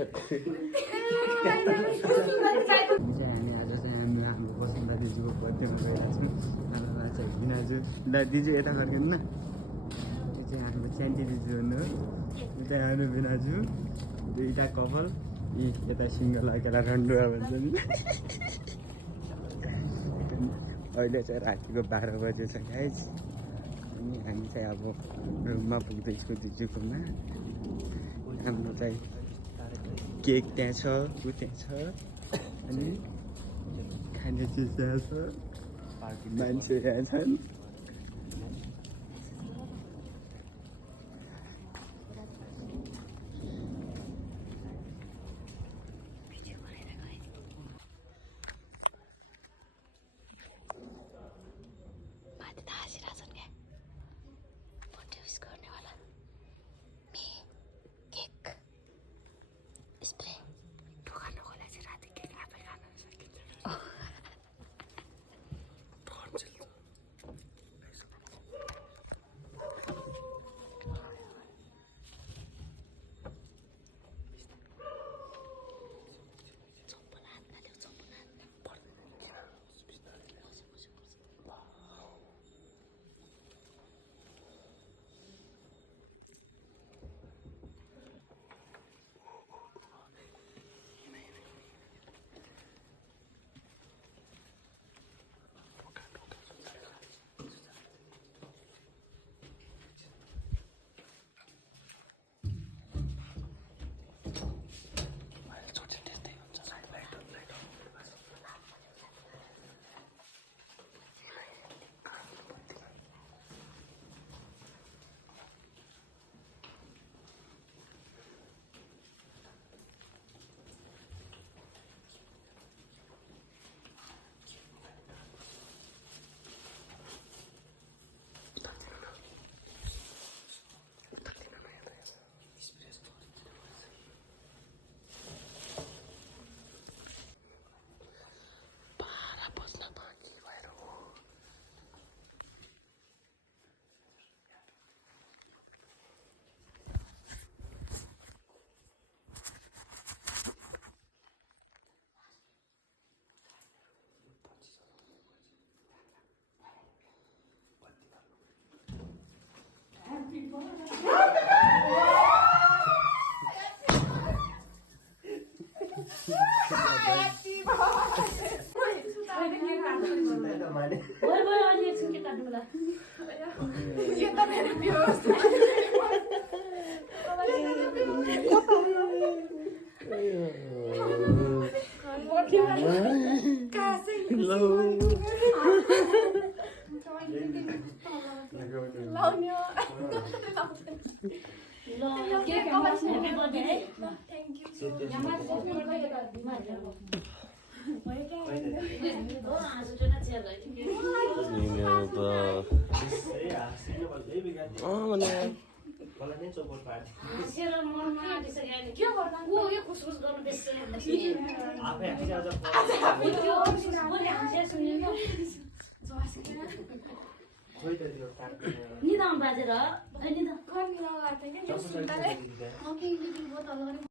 हामी आज चाहिँ हाम्रो वसन्ता दिदीको बर्थडेमा गइरहेको छौँ अन्त चाहिँ भिनाजु ल दिजु यता फर्किनु न त्यो चाहिँ हाम्रो च्यान्टी दिजु हुनु हो उता हाम्रो भिनाजु दुईवटा कपाल यी यता सिङ्गल अकेला रन्डुवा भन्छ नि अहिले चाहिँ रातिको 12 बजे छ गाइज अनि हामी चाहिँ अब रुममा पुग्दैछौँ दिजुकोमा हाम्रो चाहिँ केक त्यहाँ छ ऊ त्यहाँ छ अनि खाने चिज त्यहाँ छ मान्छे यहाँ छन् निदाम बाजेर